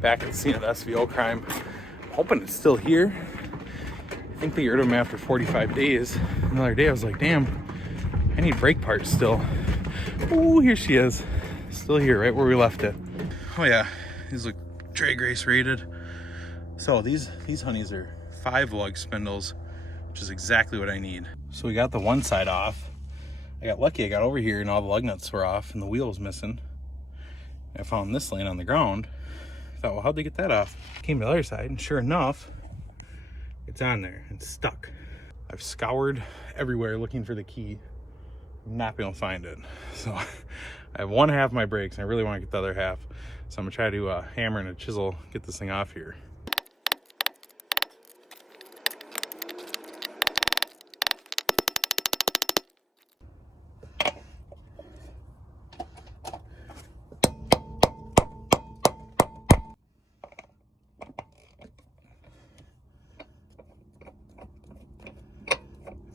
back at the scene of the SVO crime. I'm hoping it's still here. I think they got rid of him after 45 days. Another day I was like, damn, I need brake parts still. Oh, here she is. Still here, right where we left it. Oh yeah, these look drag race rated. So these honeys are 5 lug spindles, which is exactly what I need. So we got the one side off. I got lucky, I got over here and all the lug nuts were off and the wheel was missing. I found this laying on the ground. I thought, well, how'd they get that off? Came to the other side and sure enough, it's on there and stuck. I've scoured everywhere looking for the key. I'm not gonna find it. So I have one half of my brakes and I really want to get the other half. So I'm gonna try to hammer and a chisel, get this thing off here.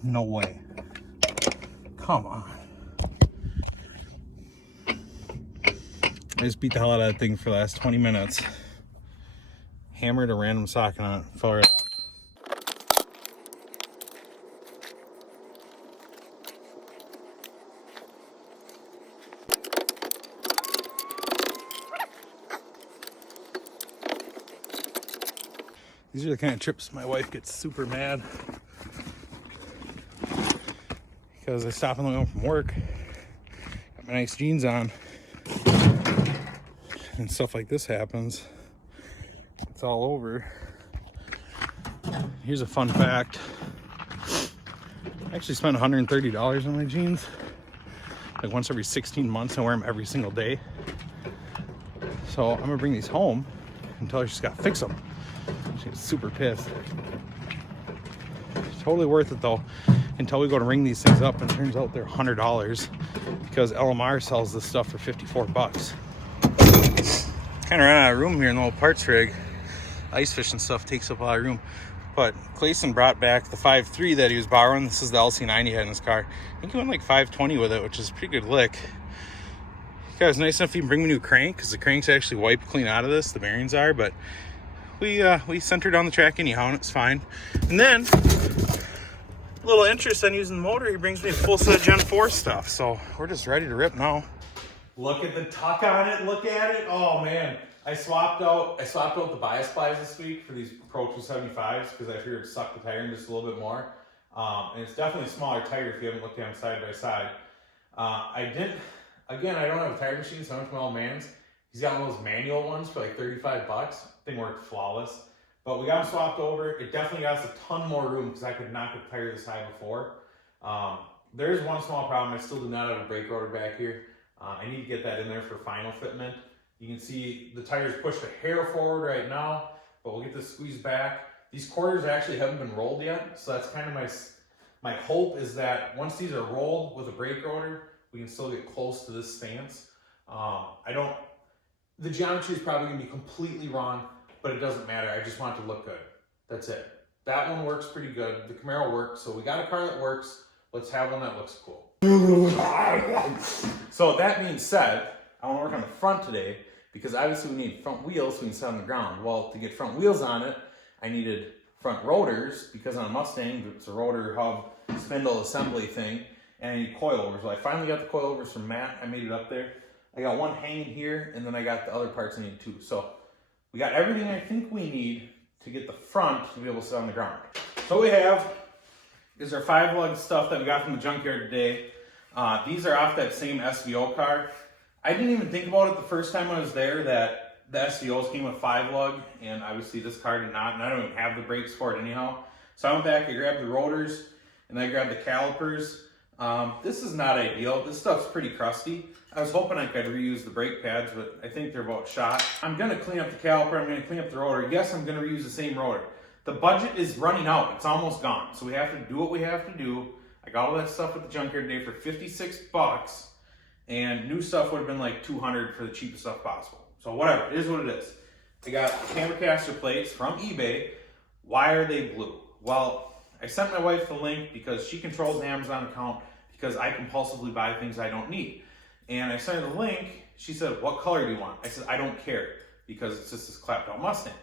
No way. Come on. I just beat the hell out of that thing for the last 20 minutes. Hammered a random socket on it, fell right off. These are the kind of trips my wife gets super mad. Because I stop on the way home from work, got my nice jeans on, and stuff like this happens. It's all over. Here's a fun fact. I actually spent $130 on my jeans. Like once every 16 months, I wear them every single day. So I'm gonna bring these home and tell her she's gotta fix them. She's super pissed. Totally worth it though, until we go to ring these things up and it turns out they're $100 because LMR sells this stuff for 54 bucks. Kind of ran out of room here in the old parts rig. Ice fishing stuff takes up a lot of room. But Clayson brought back the 5.3 that he was borrowing. This is the LC90 he had in his car. I think he went like 520 with it, which is a pretty good lick. He was nice enough to even bring me a new crank because the crank's actually wiped clean out of this. The bearings are, but we sent her down the track anyhow and it's fine. And then a little interest in using the motor, he brings me a full set of Gen 4 stuff. So we're just ready to rip now. Look at the tuck on it, look at it. Oh man, I swapped out the bias plies this week for these Pro 275s because I figured it'd suck the tire in just a little bit more. And it's definitely a smaller tire if you haven't looked at them side by side. I don't have a tire machine, so I went to my old man's. He's got one of those manual ones for like 35 bucks. Thing worked flawless. But we got them swapped over. It definitely got us a ton more room because I could not get the tire this high before. There is one small problem. I still do not have a brake rotor back here. I need to get that in there for final fitment. You can see the tire's pushed a hair forward right now, but we'll get this squeezed back. These quarters actually haven't been rolled yet, so that's kind of my hope is that once these are rolled with a brake rotor, we can still get close to this stance. The geometry is probably going to be completely wrong, but it doesn't matter. I just want it to look good. That's it. That one works pretty good. The Camaro works, so we got a car that works. Let's have one that looks cool. So that being said, I want to work on the front today because obviously we need front wheels so we can sit on the ground. Well, to get front wheels on it, I needed front rotors because on a Mustang, it's a rotor hub spindle assembly thing, and I need coilovers. Well, I finally got the coilovers from Matt. I made it up there. I got one hanging here, and then I got the other parts I need too. So we got everything I think we need to get the front to be able to sit on the ground. So what we have is our 5 lug stuff that we got from the junkyard today. These are off that same SVO car. I didn't even think about it the first time I was there that the SVOs came with 5 lug, and obviously this car did not, and I don't even have the brakes for it anyhow. So I went back, I grabbed the rotors, and I grabbed the calipers. This is not ideal. This stuff's pretty crusty. I was hoping I could reuse the brake pads, but I think they're about shot. I'm gonna clean up the caliper, I'm gonna clean up the rotor. Yes, I'm gonna reuse the same rotor. The budget is running out, it's almost gone. So we have to do what we have to do. I got all that stuff at the junkyard today for 56 bucks, and new stuff would have been like 200 for the cheapest stuff possible. So whatever, it is what it is. I got camber caster plates from eBay. Why are they blue? Well, I sent my wife the link because she controls the Amazon account because I compulsively buy things I don't need. And I sent her the link. She said, what color do you want? I said, I don't care. because it's just this clapped out Mustang.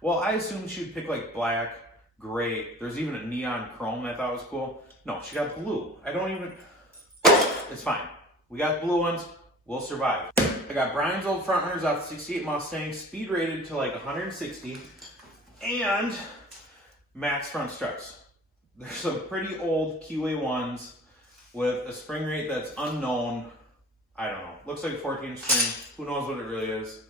Well, I assumed she'd pick like black, gray. There's even a neon chrome that I thought was cool. No, she got blue. It's fine. We got blue ones, we'll survive. I got Brian's old front runners off the 68 Mustang, speed rated to like 160, and max front struts. There's some pretty old QA ones with a spring rate that's unknown. I don't know. Looks like 14 spring. Who knows what it really is.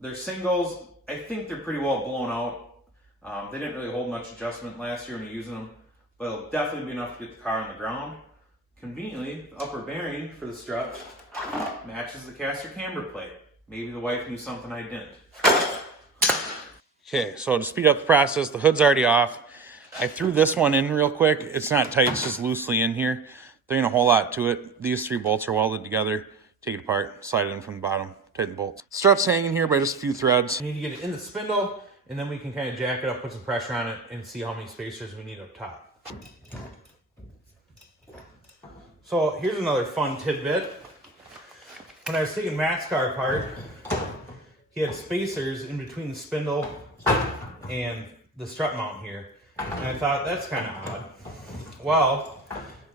They're singles. I think they're pretty well blown out. They didn't really hold much adjustment last year when you're using them, but it'll definitely be enough to get the car on the ground. Conveniently, the upper bearing for the strut matches the caster camber plate. Maybe the wife knew something I didn't. Okay, so to speed up the process, the hood's already off. I threw this one in real quick. It's not tight, it's just loosely in here. There ain't a whole lot to it. These 3 bolts are welded together. Take it apart, slide it in from the bottom, tighten the bolts. Strut's hanging here by just a few threads. You need to get it in the spindle, and then we can kind of jack it up, put some pressure on it, and see how many spacers we need up top. So here's another fun tidbit. When I was taking Matt's car apart, he had spacers in between the spindle and the strut mount here. And I thought, that's kind of odd. Well,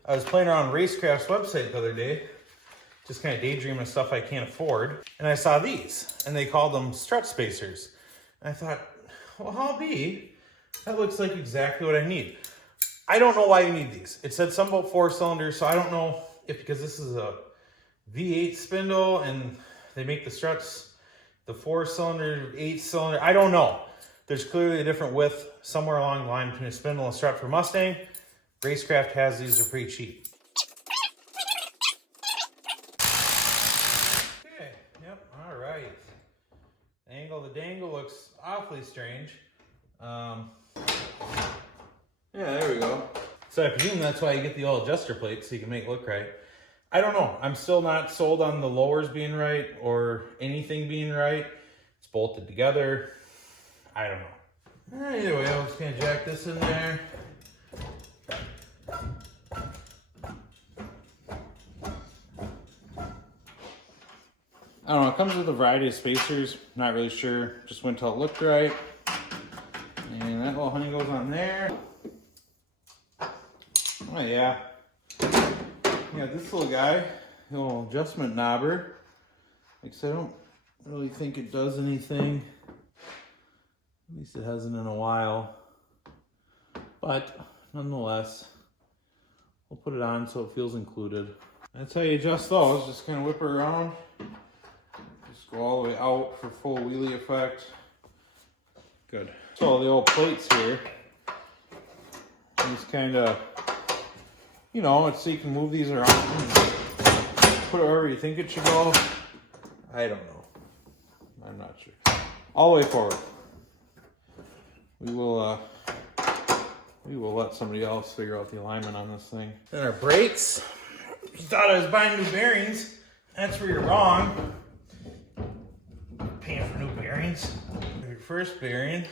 I was playing around Racecraft's website the other day, just kind of daydreaming stuff I can't afford. And I saw these, and they called them strut spacers. And I thought, well, I'll be. That looks like exactly what I need. I don't know why you need these. It said something about 4 cylinders, so I don't know if because this is a V8 spindle and they make the struts the 4-cylinder, 8-cylinder. I don't know. There's clearly a different width somewhere along the line between a spindle and a strut for Mustang. Racecraft has these, they're pretty cheap. Okay, yep, all right. The angle of the dangle looks awfully strange. Yeah, there we go. So I presume that's why you get the old adjuster plate, so you can make it look right. I don't know. I'm still not sold on the lowers being right or anything being right. It's bolted together. I don't know. Either way, I'm just gonna jack this in there. I don't know, it comes with a variety of spacers. Not really sure. Just went until it looked right. And that little honey goes on there. Oh yeah. Yeah, this little guy, the little adjustment knobber. Like I said, I don't really think it does anything. At least it hasn't in a while. But nonetheless, we'll put it on so it feels included. That's how you adjust those. Just kind of whip it around. Just go all the way out for full wheelie effect. Good. So the old plates here. Just kind of, you know, it's so you can move these around. Put it wherever you think it should go. I don't know. I'm not sure. All the way forward. We will let somebody else figure out the alignment on this thing. Then our brakes. If you thought I was buying new bearings, that's where you're wrong. You're paying for new bearings. Your first bearing.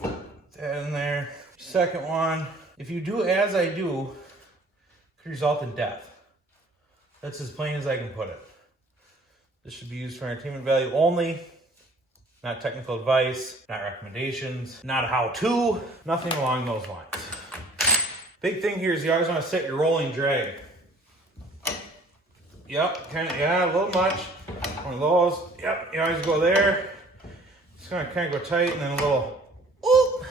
Put that in there. Second one. If you do as I do, it could result in death. That's as plain as I can put it. This should be used for entertainment value only. Not technical advice, not recommendations, not a how-to, nothing along those lines. Big thing here is you always want to set your rolling drag. Yep, kind of, yeah, a little much. One of those, yep, you always go there. It's gonna kind of go tight and then a little, oop.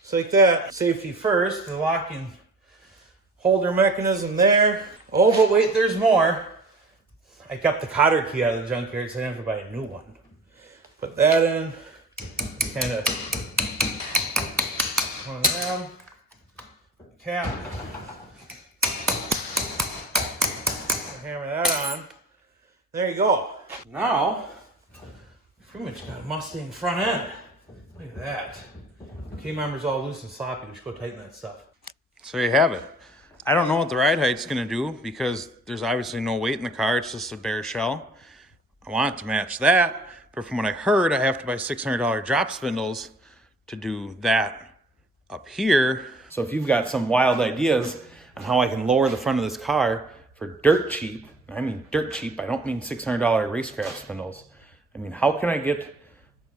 Just like that. Safety first, the locking holder mechanism there. Oh, but wait, there's more. I kept the cotter key out of the junkyard so I didn't have to buy a new one. Put that in, kind of one of them, cap, hammer that on. There you go. Now, pretty much got a Mustang front end. Look at that. K-member's all loose and sloppy. We should go tighten that stuff. So you have it. I don't know what the ride height's gonna do because there's obviously no weight in the car. It's just a bare shell. I want it to match that. But from what I heard, I have to buy $600 drop spindles to do that up here. So if you've got some wild ideas on how I can lower the front of this car for dirt cheap, and I mean dirt cheap, I don't mean $600 Racecraft spindles. I mean, how can I get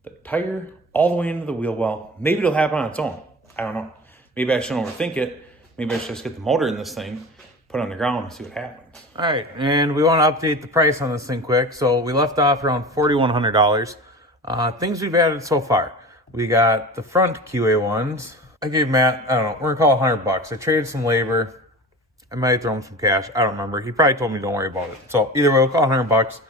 the tire all the way into the wheel well? Maybe it'll happen on its own. I don't know. Maybe I shouldn't overthink it. Maybe I should just get the motor in this thing, put it on the ground and see what happens. All right, and we want to update the price on this thing quick. So we left off around $4,100. Things we've added so far. We got the front QA ones. I gave Matt, I don't know, we're gonna call it $100. I traded some labor. I might throw him some cash. I don't remember. He probably told me don't worry about it. So either way, we'll call it $100.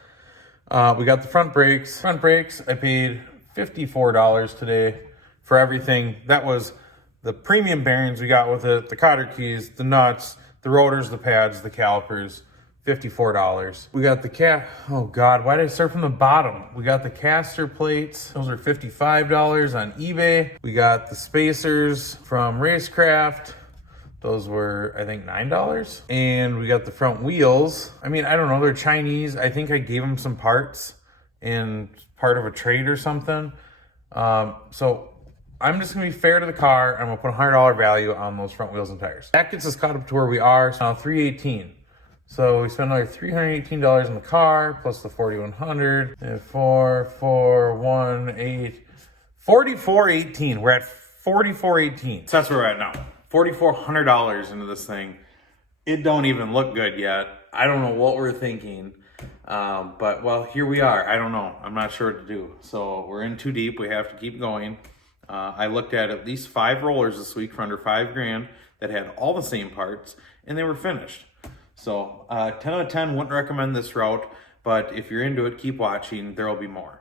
We got the front brakes. Front brakes, I paid $54 today for everything. That was the premium bearings we got with it, the cotter keys, the nuts, the rotors, the pads, the calipers, $54. We got the oh God, why did I start from the bottom? We got the caster plates. Those are $55 on eBay. We got the spacers from Racecraft. Those were, I think, $9. And we got the front wheels. I mean, I don't know, they're Chinese. I think I gave them some parts in part of a trade or something. So I'm just gonna be fair to the car. I'm gonna put a $100 value on those front wheels and tires. That gets us caught up to where we are, so now $318. So we spent another $318 on the car, plus the $4,100, and $4418. We're at $4418. So that's where we're at now. $4,400 into this thing. It don't even look good yet. I don't know what we're thinking. But well, here we are. I don't know. I'm not sure what to do. So we're in too deep. We have to keep going. I looked at least 5 rollers this week for under $5,000 that had all the same parts and they were finished. So 10 out of 10, wouldn't recommend this route, but if you're into it, keep watching. There will be more.